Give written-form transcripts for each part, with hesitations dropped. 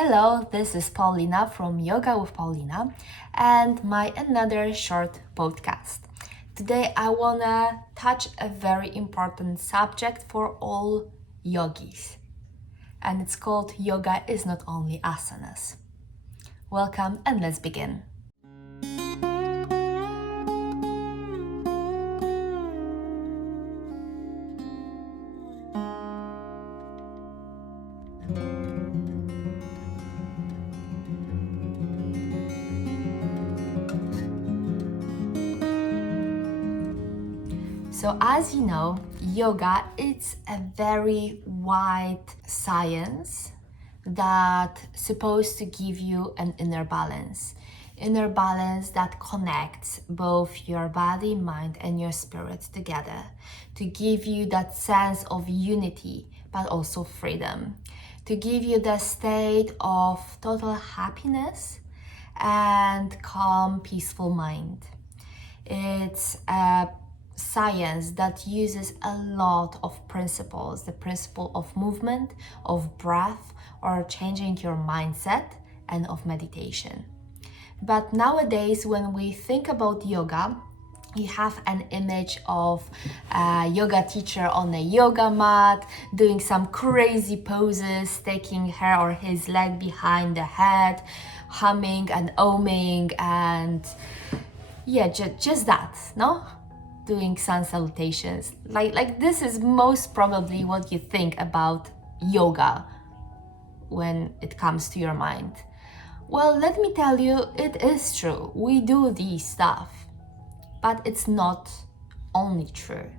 Hello, this is Paulina from Yoga with Paulina and my another short podcast. Today I wanna touch a very important subject for all yogis, and it's called Yoga is Not Only Asanas. Welcome and let's begin. So as you know, yoga is a very wide science that's supposed to give you an inner balance. Inner balance that connects both your body, mind, and your spirit together to give you that sense of unity, but also freedom. To give you the state of total happiness and calm, peaceful mind. It's a science that uses a lot of principles, the principle of movement, of breath, or changing your mindset, and of meditation. But nowadays, when we think about yoga, we have an image of a yoga teacher on a yoga mat doing some crazy poses, taking her or his leg behind the head, humming and oming, and just that, no? Doing sun salutations. Like this is most probably what you think about yoga when it comes to your mind. Well, let me tell you, it is true. We do these stuff, but it's not only true.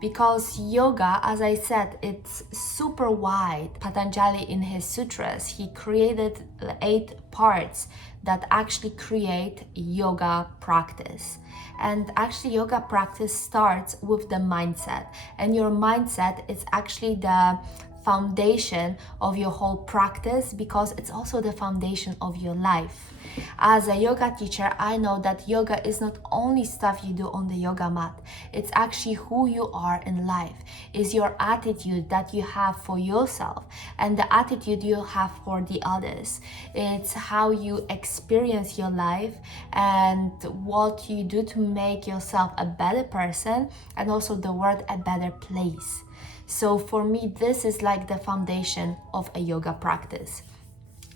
Because yoga, as I said, it's super wide. Patanjali in his sutras, he created 8 parts that actually create yoga practice. And actually yoga practice starts with the mindset. And your mindset is actually the foundation of your whole practice because it's also the foundation of your life. As a yoga teacher, I know that yoga is not only stuff you do on the yoga mat, it's actually who you are in life. It's your attitude that you have for yourself and the attitude you have for the others. It's how you experience your life and what you do to make yourself a better person and also the world a better place. So for me, this is like the foundation of a yoga practice.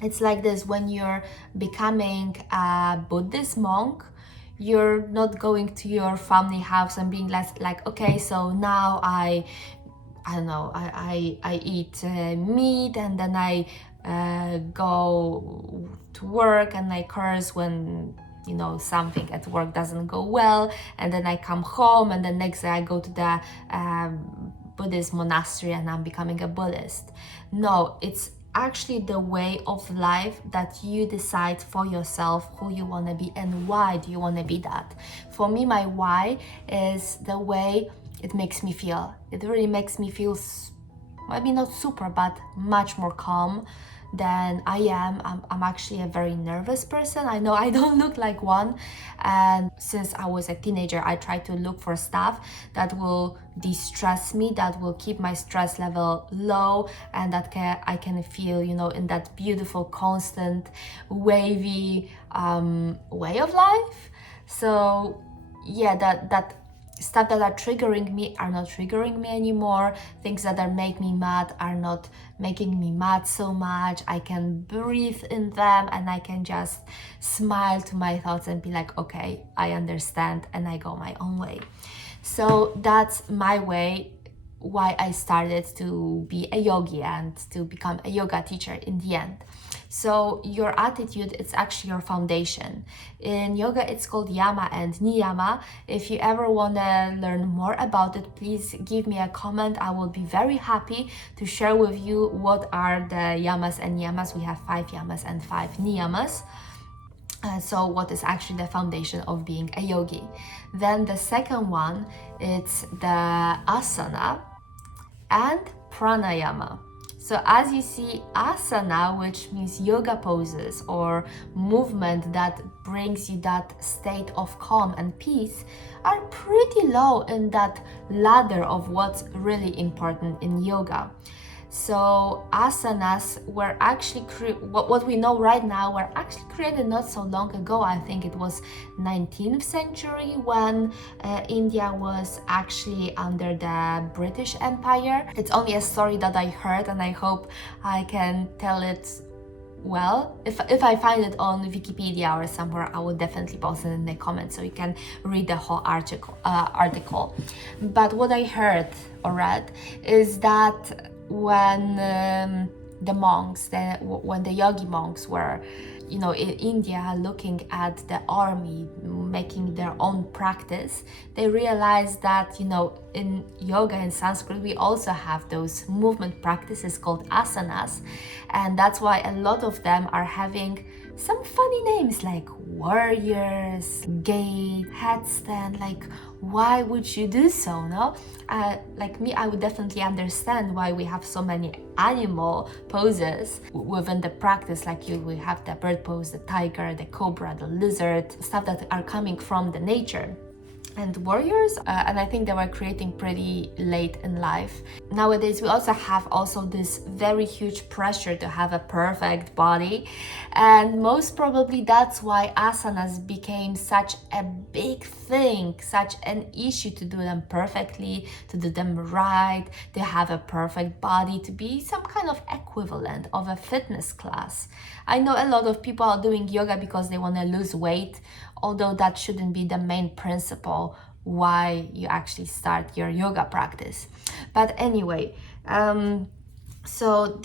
It's like this: when you're becoming a Buddhist monk, you're not going to your family house and being like, okay, so now I don't know, I eat meat and then I go to work and I curse when something at work doesn't go well, and then I come home and the next day I go to the Buddhist monastery and I'm becoming a Buddhist. No, it's actually the way of life that you decide for yourself who you want to be and why do you want to be that. For me, my why is the way it makes me feel. It really makes me feel maybe not super, but much more calm than I am. I'm actually a very nervous person. I know I don't look like one, and since I was a teenager I try to look for stuff that will de-stress me, that will keep my stress level low, and that I can feel in that beautiful constant wavy way of life. So yeah, that stuff that are triggering me are not triggering me anymore. Things that are make me mad are not making me mad so much. I can breathe in them and I can just smile to my thoughts and be like, okay, I understand, and I go my own way. So that's my way, why I started to be a yogi and to become a yoga teacher in the end. So your attitude, it's actually your foundation. In yoga, it's called yama and niyama. If you ever want to learn more about it, please give me a comment. I will be very happy to share with you what are the yamas and niyamas. We have 5 yamas and 5 niyamas. So what is actually the foundation of being a yogi. Then the second one, it's the asana and pranayama. So as you see, asana, which means yoga poses or movement that brings you that state of calm and peace, are pretty low in that ladder of what's really important in yoga. So asanas were actually what we know right now were actually created not so long ago. I think it was 19th century when India was actually under the British Empire. It's only a story that I heard, and I hope I can tell it well. If I find it on Wikipedia or somewhere, I will definitely post it in the comments so you can read the whole article. But what I heard or read is that when the monks, when the yogi monks were, in India, looking at the army making their own practice, they realized that, in yoga in Sanskrit, we also have those movement practices called asanas. And that's why a lot of them are having some funny names like warriors, gate, headstand. Like, why would you do so, no? Like me, I would definitely understand why we have so many animal poses within the practice. Like we have the bird pose, the tiger, the cobra, the lizard, stuff that are coming from the nature. And warriors, and I think they were creating pretty late in life. Nowadays we also have this very huge pressure to have a perfect body, and most probably that's why asanas became such a big thing, such an issue, to do them perfectly, to do them right, to have a perfect body, to be some kind of equivalent of a fitness class. I know a lot of people are doing yoga because they want to lose weight, although that shouldn't be the main principle why you actually start your yoga practice. But anyway, so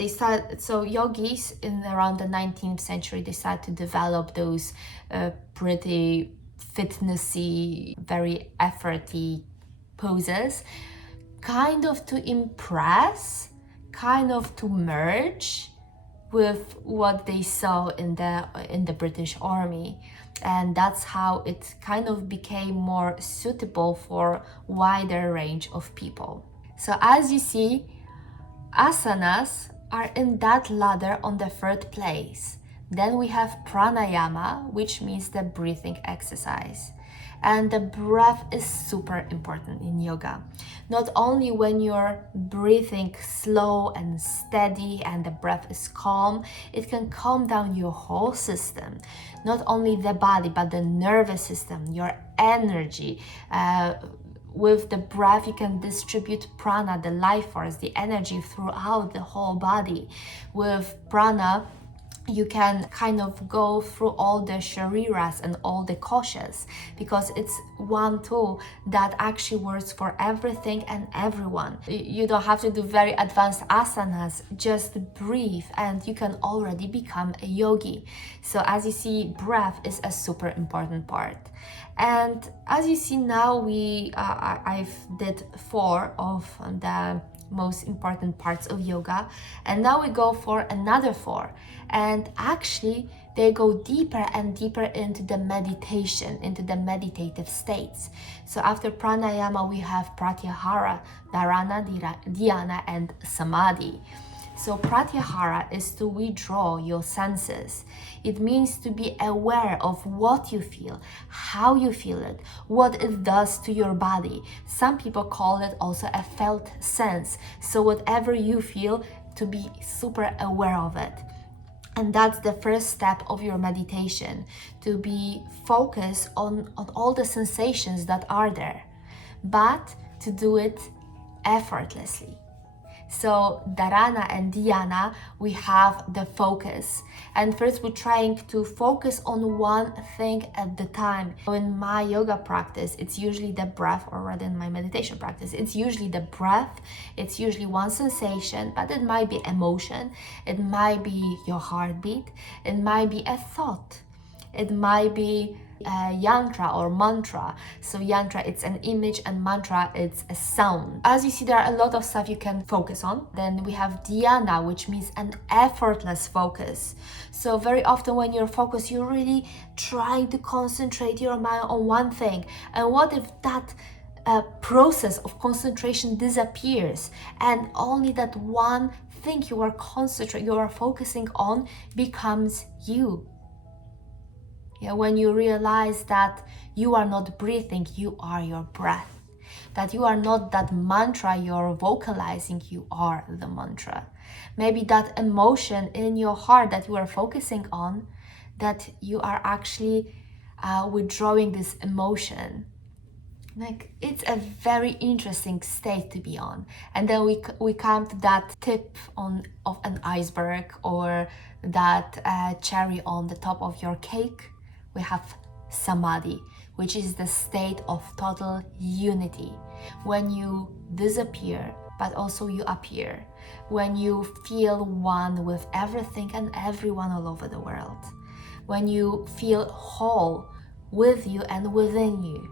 yogis in around the 19th century decided to develop those pretty fitnessy, very efforty poses, kind of to impress, kind of to merge with what they saw in the British Army. And that's how it kind of became more suitable for wider range of people. So as you see, asanas are in that ladder on the third place. Then we have pranayama, which means the breathing exercise. And the breath is super important in yoga. Not only when you're breathing slow and steady and the breath is calm, it can calm down your whole system. Not only the body, but the nervous system, your energy. With the breath, you can distribute prana, the life force, the energy throughout the whole body. With prana, you can kind of go through all the shariras and all the koshas, because it's one tool that actually works for everything and everyone. You don't have to do very advanced asanas, just breathe and you can already become a yogi. So as you see, breath is a super important part. And as you see now, I've did 4 of the most important parts of yoga, and now we go for another 4, and actually they go deeper and deeper into the meditation, into the meditative states. So after pranayama we have pratyahara, dharana, dhyana and samadhi. So pratyahara is to withdraw your senses. It means to be aware of what you feel, how you feel it, what it does to your body. Some people call it also a felt sense. So whatever you feel, to be super aware of it. And that's the first step of your meditation, to be focused on all the sensations that are there, but to do it effortlessly. So dharana and dhyana, we have the focus. And first we're trying to focus on one thing at the time. In my yoga practice, it's usually the breath, or rather in my meditation practice, it's usually the breath. It's usually one sensation, but it might be emotion. It might be your heartbeat. It might be a thought. It might be a yantra or mantra. So yantra, it's an image, and mantra, it's a sound. As you see, there are a lot of stuff you can focus on. Then we have dhyana, which means an effortless focus. So very often when you're focused, you're really trying to concentrate your mind on one thing. And what if that process of concentration disappears, and only that one thing you are focusing on becomes you? Yeah, when you realize that you are not breathing, you are your breath. That you are not that mantra you're vocalizing, you are the mantra. Maybe that emotion in your heart that you are focusing on, that you are actually withdrawing this emotion. Like, it's a very interesting state to be on. And then we come to that tip of an iceberg, or that cherry on the top of your cake. We have samadhi, which is the state of total unity, when you disappear but also you appear, when you feel one with everything and everyone all over the world, when you feel whole with you and within you.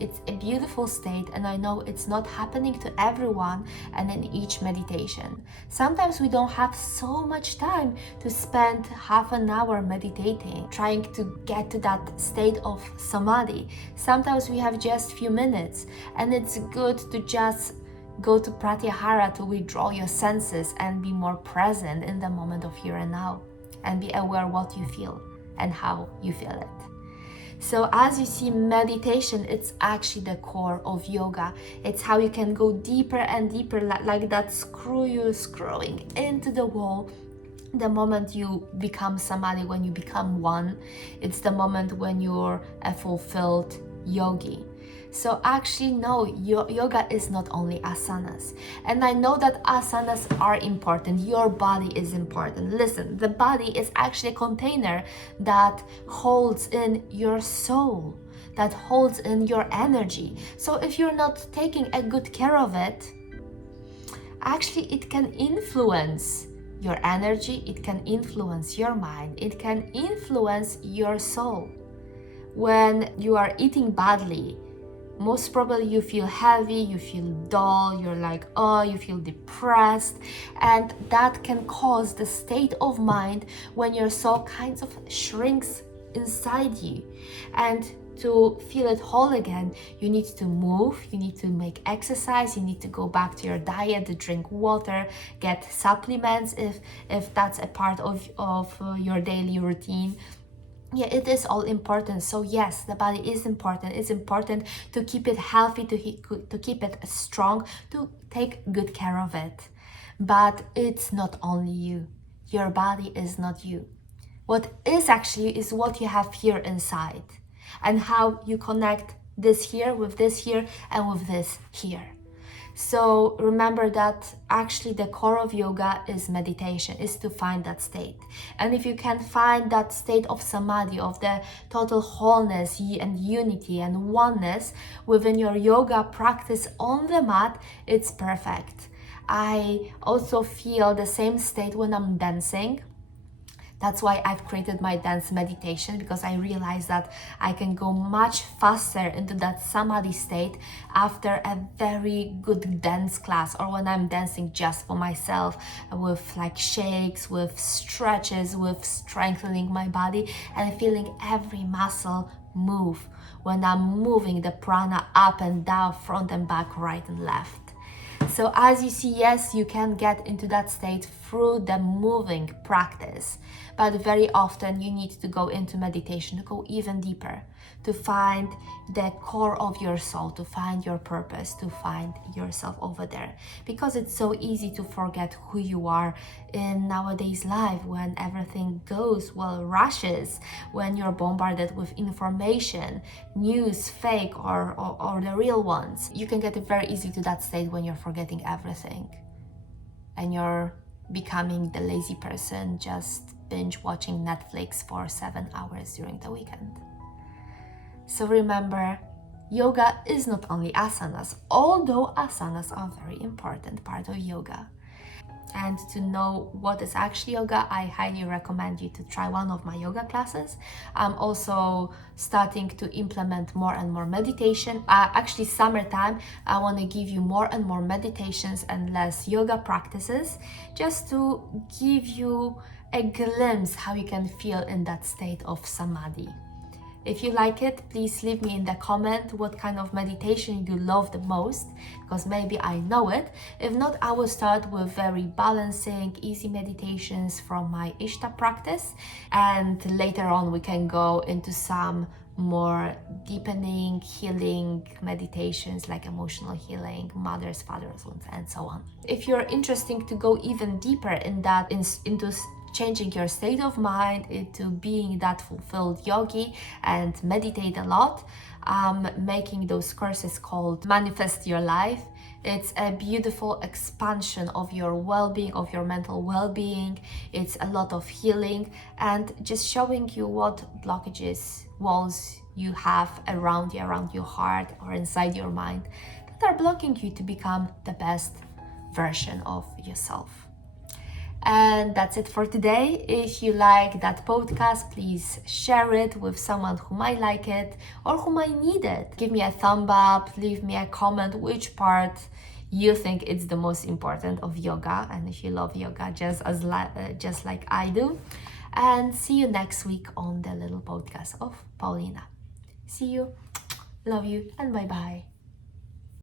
It's a beautiful state, and I know it's not happening to everyone and in each meditation. Sometimes we don't have so much time to spend half an hour meditating, trying to get to that state of samadhi. Sometimes we have just few minutes, and it's good to just go to pratyahara to withdraw your senses and be more present in the moment of here and now, and be aware what you feel and how you feel it. So as you see, meditation, it's actually the core of yoga. It's how you can go deeper and deeper, like that screw you're screwing into the wall. The moment you become samadhi, when you become one, it's the moment when you're a fulfilled yogi. So actually, no, yoga is not only asanas. And I know that asanas are important. Your body is important. Listen, the body is actually a container that holds in your soul, that holds in your energy. So if you're not taking a good care of it, actually it can influence your energy, it can influence your mind, it can influence your soul. When you are eating badly, most probably you feel heavy, you feel dull, you're like, oh, you feel depressed, and that can cause the state of mind when your soul kind of shrinks inside you. And to feel it whole again, you need to move, you need to make exercise, you need to go back to your diet, to drink water, get supplements if that's a part of your daily routine. Yeah, it is all important. So yes, the body is important. It's important to keep it healthy, to keep it strong, to take good care of it. But it's not only you. Your body is not you. What is actually is what you have here inside, and how you connect this here with this here and with this here. So remember that actually the core of yoga is meditation, is to find that state. And if you can find that state of samadhi, of the total wholeness and unity and oneness within your yoga practice on the mat, it's perfect. I also feel the same state when I'm dancing. That's why I've created my dance meditation, because I realized that I can go much faster into that samadhi state after a very good dance class, or when I'm dancing just for myself with like shakes, with stretches, with strengthening my body and feeling every muscle move when I'm moving the prana up and down, front and back, right and left. So as you see, yes, you can get into that state through the moving practice, but very often you need to go into meditation, to go even deeper, to find the core of your soul, to find your purpose, to find yourself over there. Because it's so easy to forget who you are in nowadays life, when everything goes, well, rushes, when you're bombarded with information, news, fake or the real ones. You can get very easily to that state when you're forgetting everything and you're becoming the lazy person, just binge watching Netflix for 7 hours during the weekend. So remember, yoga is not only asanas, although asanas are a very important part of yoga. And to know what is actually yoga, I highly recommend you to try one of my yoga classes. I'm also starting to implement more and more meditation. Actually, summertime, I want to give you more and more meditations and less yoga practices, just to give you a glimpse how you can feel in that state of samadhi. If you like it, please leave me in the comment what kind of meditation you love the most, because maybe I know it. If not, I will start with very balancing, easy meditations from my Ishta practice, and later on we can go into some more deepening, healing meditations like emotional healing, mother's, father's wounds, and so on. If you're interested to go even deeper in that, into changing your state of mind, into being that fulfilled yogi and meditate a lot, making those courses called Manifest Your Life. It's a beautiful expansion of your well-being, of your mental well-being. It's a lot of healing and just showing you what blockages, walls you have around you, around your heart or inside your mind that are blocking you to become the best version of yourself. And that's it for today. If you like that podcast, please share it with someone who might like it or who might need it. Give me a thumb up, leave me a comment which part you think is the most important of yoga, and if you love yoga just like I do. And see you next week on the little podcast of Paulina. See you, love you, and bye-bye.